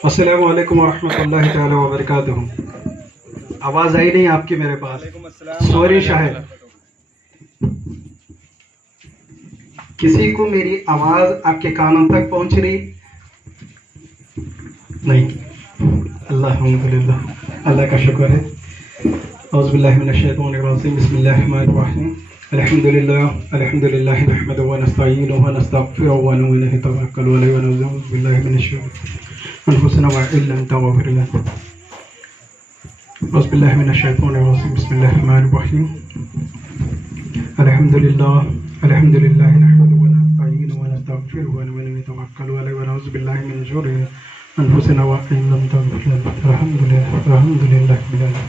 अस्सलामु अलैकुम वरहमतुल्लाहि ताला वबरकातुहू। आवाज़ आई नहीं आपकी मेरे पास। सॉरी शायद किसी को मेरी आवाज़ आपके कानों तक पहुंच रही नहीं। अल्हम्दुलिल्लाह, अल्लाह का शुक्र है। औज़ु बिल्लाहि मिनश शैतानिर रजीम, बिस्मिल्लाहिर रहमानिर रहीम। अल्हम्दुलिल्लाह नहमदुहु व नस्तईनुहु व नस्तगफिरुहु व नऊमिनु तवक्कलु अलैहि व नऊज़ु बिल्लाहि मिनश शैतानिर अनफुसिना व इल्लम तगफिर लना। औज़ु बिल्लाहि मिनश शैतानिर रजीम, बिस्मिल्लाहिर रहमानिर रहीम। अल्हम्दुलिल्लाह नहमदुहु व नस्तईनुहु व नस्तगफिरुहु व नऊमिनु तवक्कलु अलैहि व नऊज़ु बिल्लाहि मिन शुरूरि अनफुसिना व इल्लम तगफिर लना। अल्हम्दुलिल्लाह रब्बिल आलमीन।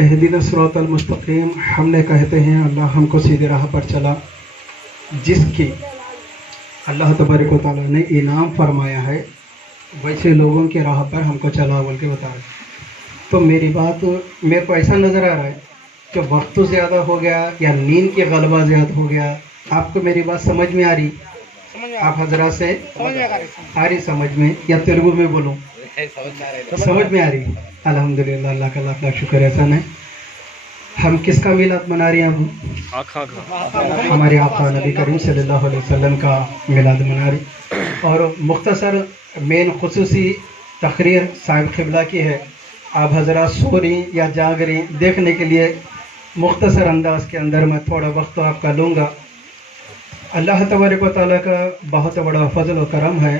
एहदिना सिरातल मुस्तकीम, हमने कहते हैं अल्लाह हमको सीधे राह पर चला, जिसकी अल्लाह तबारक व तआला ने इनाम फरमाया है, वैसे लोगों के राह पर हमको चला बोल के बता रहे। तो मेरी बात मेरे को ऐसा नज़र आ रहा है कि वक्त तो ज़्यादा हो गया या नींद के गलबा ज़्यादा हो गया। आपको मेरी बात समझ में आ रही? आप हजरा से आ रही समझ में, या तेलुगु में बोलूँ? समझ में आ रही। अल्हम्दुलिल्लाह, अल्लाह का लाख लाख शुक्र एहसान है। हम किसका मिलाद मना रहे हैं? हम हमारे आका नबी करीम सल्लल्लाहु अलैहि वसल्लम का मिलाद मना रहे। और मुख्तसर मेन खुसूसी तकरीर साहिब क़िबला की है। आप हजरा सो रही या जाग रही देखने के लिए मुख्तसर अंदाज के अंदर मैं थोड़ा वक्त आपका लूँगा। अल्लाह तबारक व तआला का बहुत बड़ा फजल व करम है,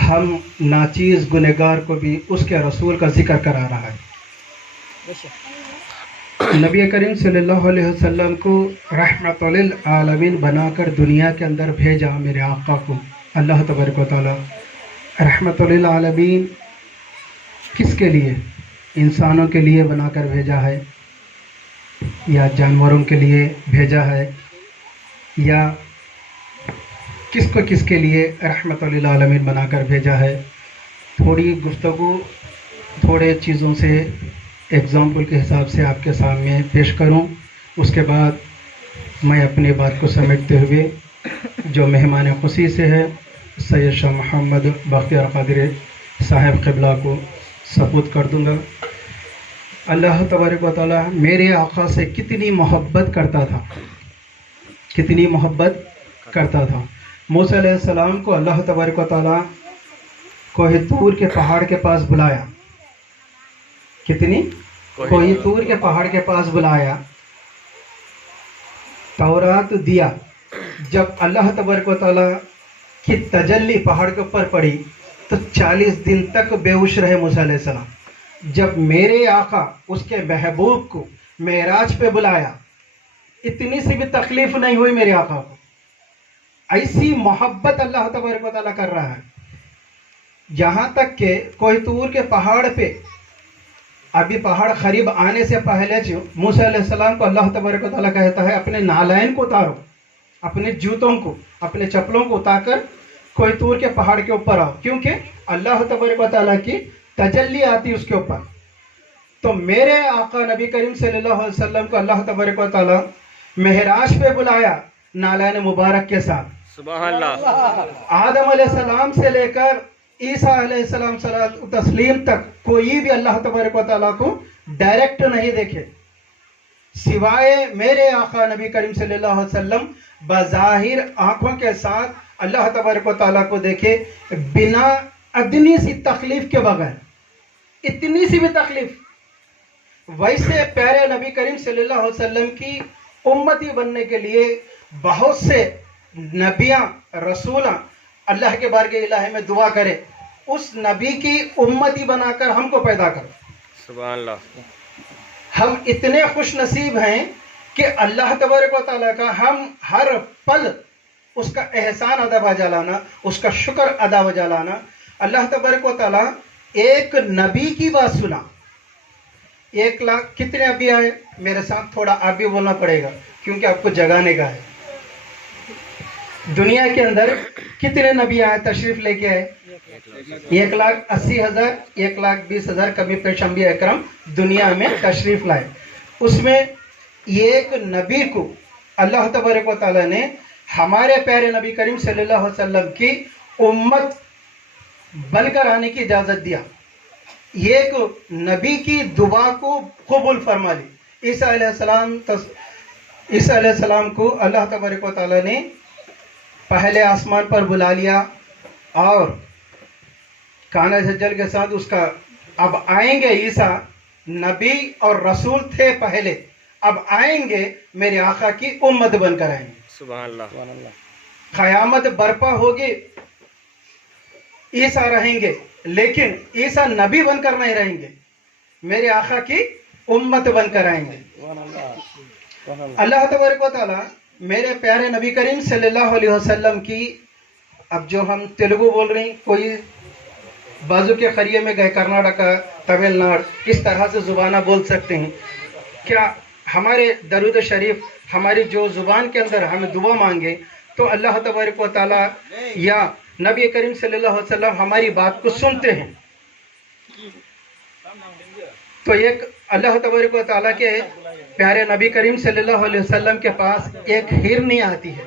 हम नाचीज़ गुनहगार को भी उसके रसूल का जिक्र करा रहा है। नबी करीम सल्लल्लाहु अलैहि वसल्लम को रहमतुल लिल आलमीन बनाकर दुनिया के अंदर भेजा। मेरे आका को अल्लाह तबारक व तआला रहमतुल लिल आलमीन किसके लिए? इंसानों के लिए बनाकर भेजा है, या जानवरों के लिए भेजा है, या किसके लिए रहमतुल लिल आलमीन बनाकर भेजा है? थोड़ी गुफ्तगू थोड़े चीज़ों से एग्ज़ाम्पल के हिसाब से आपके सामने पेश करूं, उसके बाद मैं अपनी बात को समेटते हुए जो मेहमान खुशी से है सैयद शाह मोहम्मद बख्तियार क़ादिरी साहिब क़िबला को सपुर्द कर दूंगा। अल्लाह तबारक व तआला मेरे आका से कितनी मोहब्बत करता था, कितनी मोहब्बत करता था। मूसा अलैहिस्सलाम को अल्लाह तबारक व तआला कोहे तूर के पहाड़ के पास बुलाया। कितनी? कोहे तूर के पहाड़ के पास बुलाया, तौरात दिया। जब अल्लाह तबारक व तआला की तजल्ली पहाड़ के ऊपर पड़ी तो 40 दिन तक बेहोश रहे मूसा अलैहिस्सलाम। जब मेरे आका उसके महबूब को मेराज पे बुलाया, इतनी सी भी तकलीफ नहीं हुई मेरे आका को। ऐसी मोहब्बत अल्लाह तबारक व तआला कर रहा है, यहाँ तक के कोहे तूर के पहाड़ पे अभी पहाड़ करीब आने से पहले जो मूसा अलैहिस्सलाम को अल्लाह तबारक व तआला कहता है अपने नालैन को उतारो, अपने जूतों को, अपने चप्पलों को उतारकर कोहे तूर के पहाड़ के ऊपर आओ, क्योंकि अल्लाह तबारक व तआला की तजल्ली आती उसके ऊपर। तो मेरे आका नबी करीम सल्लल्लाहु अलैहि वसल्लम को अल्लाह तबारक व तआला महराज पे बुलाया नालैन मुबारक के साथ। सुभान अल्लाह। आदम अलैहिस्सलाम से लेकर ईसा अलैहिस्सलाम सलात तस्लीम तक कोई भी अल्लाह तबारक व तआला को डायरेक्ट नहीं देखे, सिवाय मेरे आका नबी करीम सल्लल्लाहु अलैहि वसल्लम बज़ाहिर आँखों के साथ अल्लाह तबारक व तआला को देखे, बिना अदनी सी तकलीफ के बगैर, इतनी सी भी तकलीफ। वैसे प्यारे नबी करीम सल्लल्लाहु अलैहि वसल्लम की उम्मती बनने के लिए बहुत से नबियाँ रसूला अल्लाह के बारगाह इलाही में दुआ करे, उस नबी की उम्मती बनाकर हमको पैदा करो। सुभान अल्लाह। हम इतने खुश नसीब हैं कि अल्लाह तबारक व तआला का हम हर पल उसका एहसान अदा बजा लाना, उसका शुक्र अदा बजा लाना। अल्लाह तबारक व तआला एक नबी की बात सुना। 1,00,000 कितने अभी आए मेरे साथ, थोड़ा आप भी बोलना पड़ेगा क्योंकि आपको जगाने का है। दुनिया के अंदर कितने नबी आए, तशरीफ लेके आए? 1,80,000, 1,20,000 कभी पेश अंबिया अकरम दुनिया में तशरीफ लाए। उसमें एक नबी को अल्लाह तबारक व तआला ने हमारे प्यारे नबी करीम सल्लल्लाहु अलैहि वसल्लम की उम्मत बनकर आने की इजाज़त दिया। एक नबी की दुआ को कबूल फरमा ली। ईसा अलैहिस्सलाम को अल्लाह तबारक व तआला ने पहले आसमान पर बुला लिया और काना सज्जल के साथ उसका, अब आएंगे ईसा, नबी और रसूल थे पहले, अब आएंगे मेरे आका की उम्मत बनकर आएंगे। सुभान अल्लाह। क़यामत बर्पा होगी, ईसा रहेंगे, लेकिन ईसा नबी बनकर नहीं रहेंगे, मेरे आका की उम्मत बनकर आएंगे। अल्लाह तबारक व तआला मेरे प्यारे नबी करीम सल्लल्लाहु अलैहि वसल्लम की, अब जो हम तेलुगु बोल रहे हैं, कोई बाजू के खरिये में गए कर्नाटका, तमिलनाडु, इस तरह से ज़ुबाना बोल सकते हैं क्या? हमारे दरूद शरीफ, हमारी जो ज़ुबान के अंदर हमें दुआ मांगे तो अल्लाह तबारक व तआला या नबी करीम सल्लल्लाहु अलैहि वसल्लम हमारी बात को सुनते हैं। तो एक अल्लाह तबारक व तआला के प्यारे नबी करीम सल्लल्लाहु अलैहि वसल्लम के पास एक हिरनी आती है,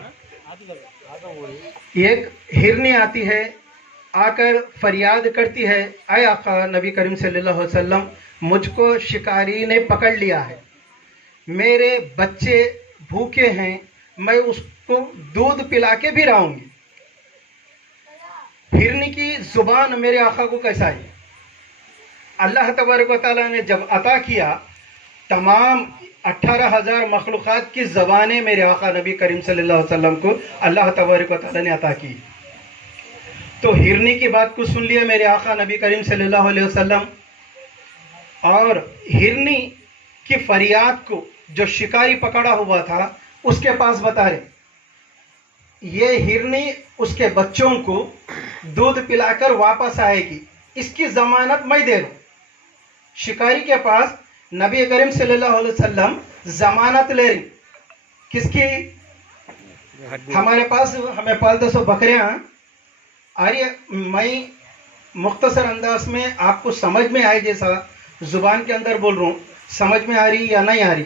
एक हिरनी आती है, आकर फरियाद करती है, आए आका नबी करीम सल्लल्लाहु अलैहि वसल्लम, मुझको शिकारी ने पकड़ लिया है, मेरे बच्चे भूखे हैं, मैं उसको दूध पिला के भी रहूंगी। हिरनी की जुबान मेरे आका को कैसा है? अल्लाह तबारक व तआला ने जब अता किया, तमाम 18,000 मखलूक़ात की ज़बानें मेरे आका नबी करीम सल्लल्लाहु अलैहि वसल्लम को अल्लाह तबारक व तआला ने अता की। तो हिरनी की बात को सुन लिया मेरे आका नबी करीम सल्लल्लाहु अलैहि वसल्लम, और हिरनी की फरियाद को जो शिकारी पकड़ा हुआ था उसके पास बता रहे, ये हिरनी उसके बच्चों को दूध पिलाकर वापस आएगी, इसकी ज़मानत मैं दे दूँ। शिकारी के पास नबी करीम सल्लल्लाहु अलैहि वसल्लम ज़मानत ले रही, किसकी? हमारे पास, हमें पाल 200 बकरियाँ आ रही है। मैं मुख्तसर अंदाज में आपको समझ में आए जैसा ज़ुबान के अंदर बोल रहा हूँ, समझ में आ रही या नहीं आ रही?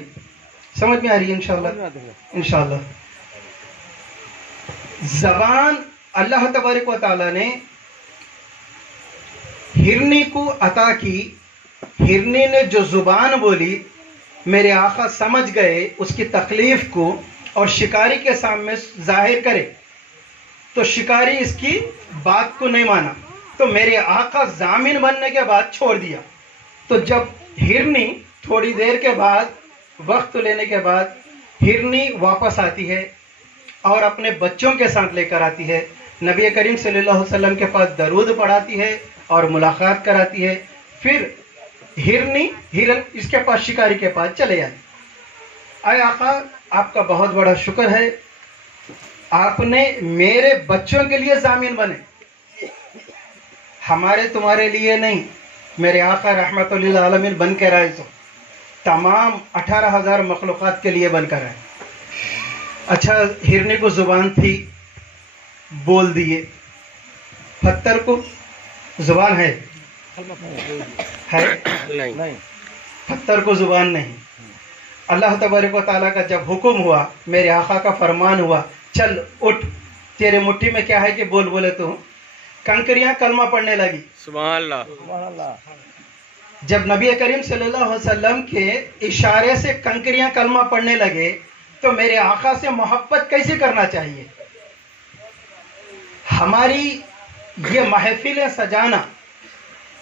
समझ में आ रही है इंशाअल्लाह। इंशाअल्लाह ज़बान अल्लाह तबारक व तआला ने हिरनी को अता की। हिरनी ने जो ज़ुबान बोली मेरे आका समझ गए उसकी तकलीफ़ को, और शिकारी के सामने जाहिर करे, तो शिकारी इसकी बात को नहीं माना, तो मेरे आका जामिन बनने के बाद छोड़ दिया। तो जब हिरनी थोड़ी देर के बाद, वक्त लेने के बाद, हिरनी वापस आती है और अपने बच्चों के साथ लेकर आती है, नबी करीम सल्लल्लाहु अलैहि वसल्लम के पास दरूद पढ़ाती है और मुलाकात कराती है। फिर हिरन इसके पास, शिकारी के पास चले जाते। आए आका, आपका बहुत बड़ा शुक्र है, आपने मेरे बच्चों के लिए जामीन बने, हमारे तुम्हारे लिए नहीं। मेरे आका रहमतुल लिल आलमीन बन कर आए, तो तमाम 18,000 मखलूक़ात के लिए बनकर आए। अच्छा, हिरनी को ज़ुबान थी, बोल दिए। पत्थर को ज़ुबान है नहीं, पत्थर को ज़ुबान नहीं। अल्लाह तबारक व तआला का जब हुक्म हुआ, मेरे आका का फरमान हुआ, चल उठ, तेरे मुट्ठी में क्या है कि बोल, बोले तो कंकरियां कलमा पढ़ने लगी। सुभान अल्लाह। जब नबी करीम सल्लल्लाहु अलैहि वसल्लम के इशारे से कंकरियां कलमा पढ़ने लगे, तो मेरे आका से मोहब्बत कैसे करना चाहिए? हमारी ये महफिलें सजाना,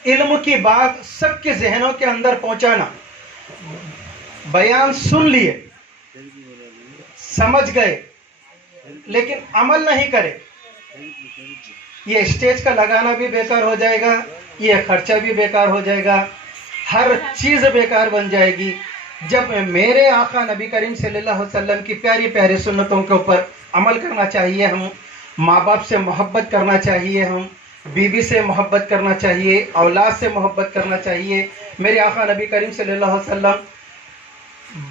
इल्म की बात सबके जहनों के अंदर पहुंचाना, बयान सुन लिए, समझ गए, लेकिन अमल नहीं करे, ये स्टेज का लगाना भी बेकार हो जाएगा, ये खर्चा भी बेकार हो जाएगा, हर चीज़ बेकार बन जाएगी। जब मेरे आका नबी करीम सल्लल्लाहु अलैहि वसल्लम की प्यारी प्यारी सुन्नतों के ऊपर अमल करना चाहिए, हम माँ बाप से मोहब्बत करना चाहिए, हम बीवी से मोहब्बत करना चाहिए, औलाद से मोहब्बत करना चाहिए। मेरे आका नबी करीम सल्लल्लाहु अलैहि वसल्लम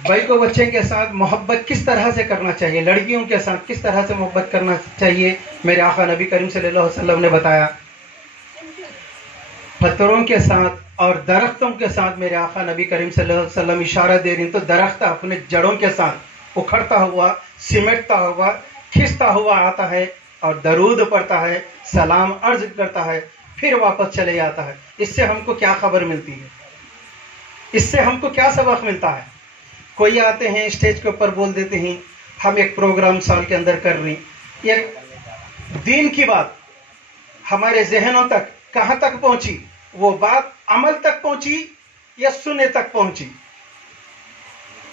भाई को बच्चे के साथ मोहब्बत किस तरह से करना चाहिए, लड़कियों के साथ किस तरह से मोहब्बत करना चाहिए, मेरे आका नबी करीम सल्लल्लाहु अलैहि वसल्लम ने बताया। पत्थरों के साथ और दरख्तों के साथ मेरे आका नबी करीम सल्लल्लाहु अलैहि वसल्लम इशारा दे रही, तो दरख्त अपने जड़ों के साथ उखड़ता हुआ, सिमटता हुआ, खिंचता हुआ आता है और दरूद पढ़ता है, सलाम अर्ज करता है, फिर वापस चले जाता है। इससे हमको क्या खबर मिलती है, इससे हमको क्या सबक मिलता है? कोई आते हैं स्टेज के ऊपर बोल देते हैं हम एक प्रोग्राम साल के अंदर कर रही, एक दीन की बात हमारे जहनों तक कहाँ तक पहुंची? वो बात अमल तक पहुंची या सुनने तक पहुंची?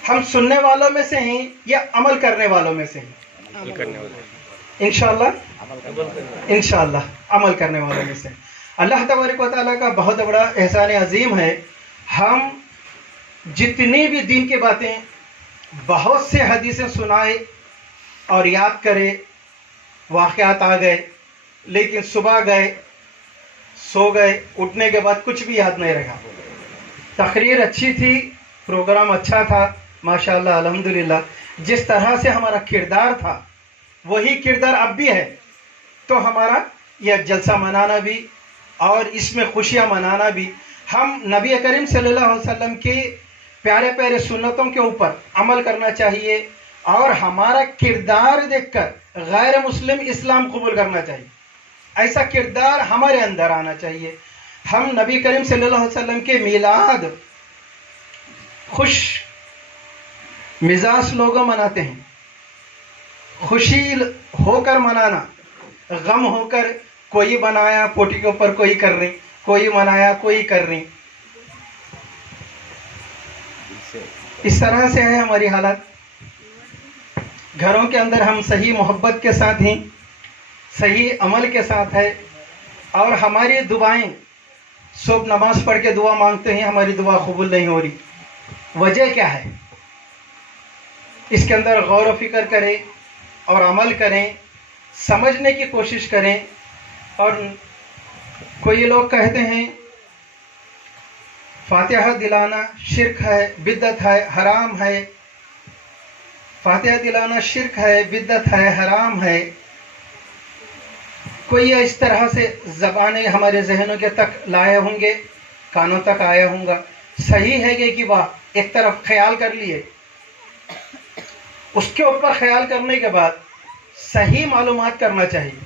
हम सुनने वालों में से हैं या अमल करने वालों में से हैं? इंशाअल्लाह अमल करने वालों में से। अल्लाह तबारक व तआला का बहुत बड़ा एहसान अजीम है। हम जितनी भी दीन की बातें, बहुत से हदीसें सुनाए और याद करे, वाक़यात आ गए, लेकिन सुबह गए, सो गए, उठने के बाद कुछ भी याद नहीं रहा। तकरीर अच्छी थी, प्रोग्राम अच्छा था, माशाअल्लाह अल्हम्दुलिल्लाह। जिस तरह से हमारा किरदार था वही किरदार अब भी है, तो हमारा यह जलसा मनाना भी और इसमें खुशियाँ मनाना भी, हम नबी करीम सल्लल्लाहु अलैहि वसल्लम के प्यारे प्यारे सुन्नतों के ऊपर अमल करना चाहिए और हमारा किरदार देखकर गैर मुस्लिम इस्लाम कबूल करना चाहिए। ऐसा किरदार हमारे अंदर आना चाहिए। हम नबी करीम सल्लल्लाहु अलैहि वसल्लम के मिलाद खुश मिजाज लोग मनाते हैं, खुशी होकर मनाना, गम होकर कोई मनाया पोटी के ऊपर कोई कर रही, कोई मनाया कोई कर रही, इस तरह से है हमारी हालत। घरों के अंदर हम सही मोहब्बत के साथ हैं, सही अमल के साथ है और हमारी दुआएं, सुबह नमाज पढ़ के दुआ मांगते हैं, हमारी दुआ कबूल नहीं हो रही। वजह क्या है? इसके अंदर गौर व फिक्र करें और अमल करें, समझने की कोशिश करें। और कोई लोग कहते हैं फातिहा दिलाना शिर्क है, बिद्दत है, हराम है। फातिहा दिलाना शिर्क है, बिद्दत है, हराम है। कोई इस तरह से ज़बानें हमारे जहनों के तक लाए होंगे, कानों तक आया होगा। सही है कि वाह एक तरफ ख्याल कर लिए, उसके ऊपर ख्याल करने के बाद सही मालूमात करना चाहिए।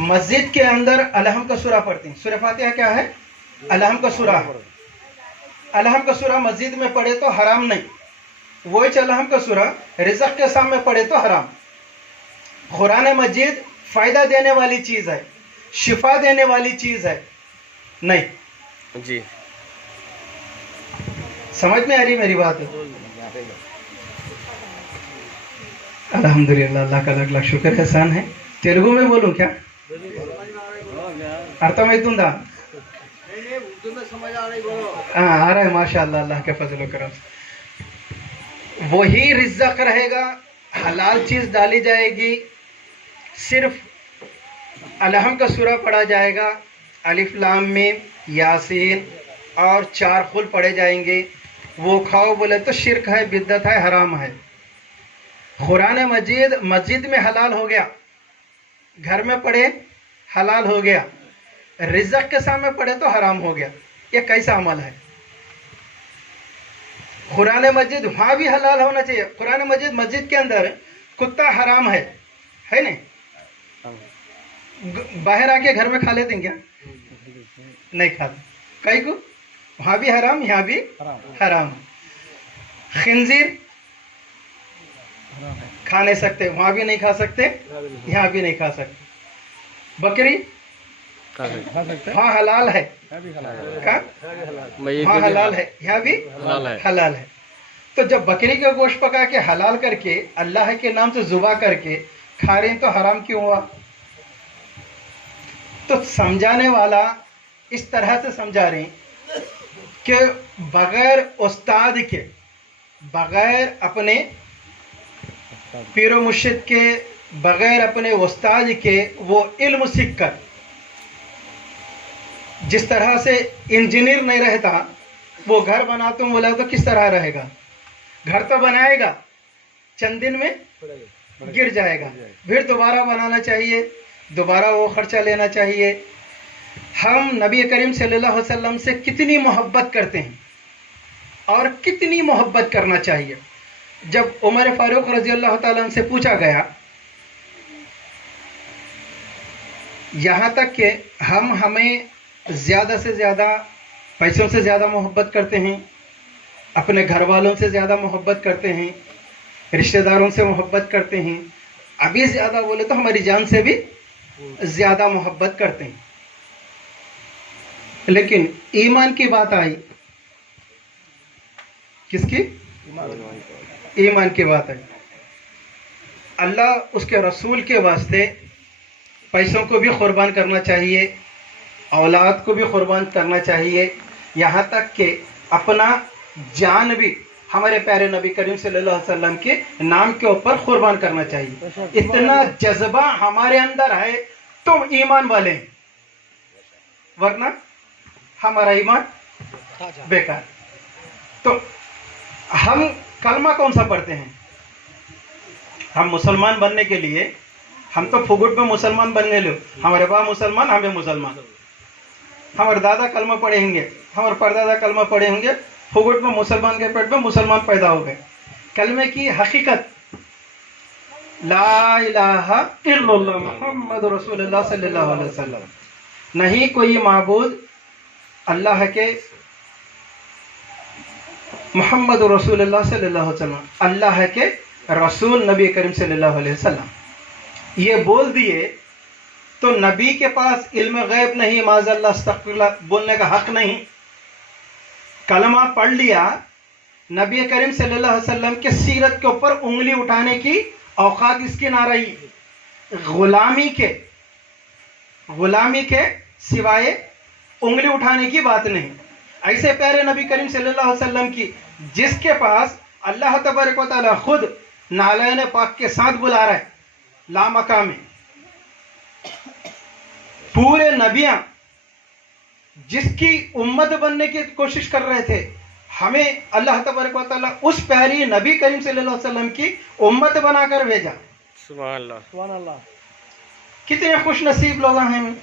मस्जिद के अंदर अलहम का सूरा पढ़ते हैं, सूरह फातिहा क्या है? अलहम का सूरा है। अलहम का सूरा मस्जिद में पढ़े तो हराम नहीं, वही अलहम का सूरा रिज़्क़ के सामने पढ़े तो हराम। कुरान मजीद फ़ायदा देने वाली चीज़ है, शिफा देने वाली चीज़ है, नहीं जी। समझ में आ रही मेरी बात है? अल्हम्दुलिल्लाह, अल्लाह का लाख लाख शुक्र एहसान है। तेलुगु में बोलूं क्या? अर्थमैतुंदा? हाँ आ रहा है, माशाअल्लाह, अल्लाह के फजल करम। वही रिज़्क़ रहेगा, हलाल चीज़ डाली जाएगी, सिर्फ अलहम का सूरा पढ़ा जाएगा, अलिफ लाम मीम यासीन और 4 खुल पढ़े जाएंगे। वो खाओ बोले तो शिर्क है, बिद्दत है, हराम है। कुरान मजीद मस्जिद में हलाल हो गया, घर में पढ़े हलाल हो गया, रिज़्क़ के सामने पढ़े तो हराम हो गया। ये कैसा अमल है? कुरान मस्जिद वहाँ भी हलाल होना चाहिए। कुरान मस्जिद मस्जिद के अंदर कुत्ता हराम है नहीं? बाहर आके घर में खा लेते हैं क्या? नहीं खाते। कई को वहाँ भी हराम, यहाँ भी हराम। खिंजीर खा नहीं सकते, वहाँ भी नहीं खा सकते, यहाँ भी नहीं खा सकते। बकरी हाँ हलाल है, क्या हाँ हलाल है, यहाँ भी हलाल है। तो जब बकरी का गोश्त पका के हलाल करके अल्लाह के नाम से जुबा करके खा रहे हैं तो हराम क्यों हुआ? तो समझाने वाला इस तरह से समझा रहे हैं कि बगैर उस्ताद के, बगैर अपने पीर मुर्शिद के, बगैर अपने उस्ताद के वो इल्म सीख कर जिस तरह से इंजीनियर नहीं रहता, वो घर बनाता हूँ बोला तो किस तरह रहेगा? घर तो बनाएगा, चंद दिन में गिर जाएगा, फिर दोबारा बनाना चाहिए, दोबारा वो खर्चा लेना चाहिए। हम नबी करीम सल्लल्लाहु अलैहि वसल्लम से कितनी मोहब्बत करते हैं और कितनी मोहब्बत करना चाहिए। जब उमर फारूक रजी अल्लाह ताला अन्हु से पूछा गया, यहाँ तक कि हमें ज़्यादा से ज़्यादा पैसों से ज़्यादा मोहब्बत करते हैं, अपने घर वालों से ज़्यादा मोहब्बत करते हैं, रिश्तेदारों से मोहब्बत करते हैं, अभी ज़्यादा बोले तो हमारी जान से भी ज़्यादा मोहब्बत करते हैं। लेकिन ईमान की बात आई, किसकी? ईमान की बात आई। अल्लाह उसके रसूल के वास्ते पैसों को भी कुर्बान करना चाहिए, औलाद को भी कुर्बान करना चाहिए, यहाँ तक कि अपना जान भी हमारे प्यारे नबी करीम सल्लल्लाहु अलैहि वसल्लम के नाम के ऊपर कुर्बान करना चाहिए। इतना जज्बा हमारे अंदर है तो ईमान वाले हैं, वरना हमारा ईमान बेकार। तो हम कलमा कौन सा पढ़ते हैं? हम मुसलमान बनने के लिए, हम तो फुगुट में मुसलमान बनने लो, हमारे बाप मुसलमान, हमें मुसलमान। हमारे दादा कलमा पढ़े होंगे, हमारे परदादा कलमा पढ़े होंगे, फुगुट में मुसलमान के पेट में मुसलमान पैदा हो गए। कलमे की हकीकत ला इलाहा इल्लल्लाह मुहम्मद रसूलुल्लाह सल्लल्लाहु अलैहि वसल्लम, नहीं कोई माबूद अल्लाह के, मोहम्मद रसूलुल्लाह सल्लल्लाहु अलैहि वसल्लम अल्लाह के रसूल नबी करीम सल्लल्लाहु अलैहि वसल्लम, ये बोल दिए तो नबी के पास इल्म गैब नहीं, माज़अल्लाह अस्तग़फिरुल्लाह बोलने का हक नहीं। कलमा पढ़ लिया, नबी करीम सल्लल्लाहु अलैहि वसल्लम के सीरत के ऊपर उंगली उठाने की औकात इसकी ना रही। गुलामी के सिवाय उंगली उठाने की बात नहीं। ऐसे प्यारे नबी करीम सल्लल्लाहु अलैहि वसल्लम की, जिसके पास अल्लाह तबारक व तआला खुद नालैन पाक के साथ बुला रहा है लामका में, पूरे नबियां जिसकी उम्मत बनने की कोशिश कर रहे थे, हमें अल्लाह तबारक व तआला उस प्यारी नबी करीम सल्लल्लाहु अलैहि वसल्लम की उम्मत बनाकर भेजा। सुभान अल्लाह, सुभान अल्लाह। कितने खुश नसीब लोग हैं।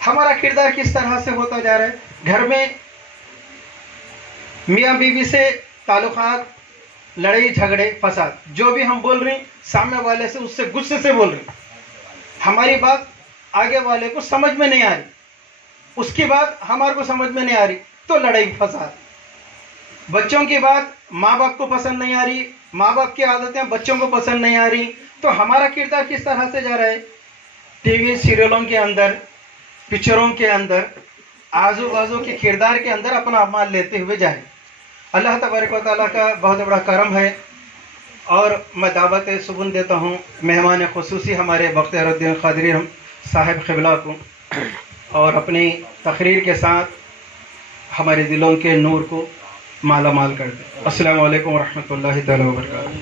हमारा किरदार किस तरह से होता जा रहा है। घर में मियाँ बीवी से ताल्लुकात, लड़ाई झगड़े फसाद, जो भी हम बोल रहे हैं सामने वाले से उससे गुस्से से बोल रहे हैं, हमारी बात आगे वाले को समझ में नहीं आ रही, उसकी बात हमारे को समझ में नहीं आ रही, तो लड़ाई फसाद। बच्चों की बात माँ बाप को पसंद नहीं आ रही, माँ बाप की आदतें बच्चों को पसंद नहीं आ रही, तो हमारा किरदार किस तरह से जा रहा है। टीवी सीरियलों के अंदर, पिक्चरों के अंदर, आजू बाजू के किरदार के अंदर अपना अमाल लेते हुए जाए। अल्लाह तबारक व तआला का बहुत बड़ा करम है। और मैं दावत सुबुन देता हूँ मेहमान खुसूसी हमारे बख्तियारुद्दीन क़ादरी साहिब क़िबला को, और अपनी तकरीर के साथ हमारे दिलों के नूर को माला माल कर दे। अस्सलामु अलैकुम व रहमतुल्लाहि तआला व बरकातहू।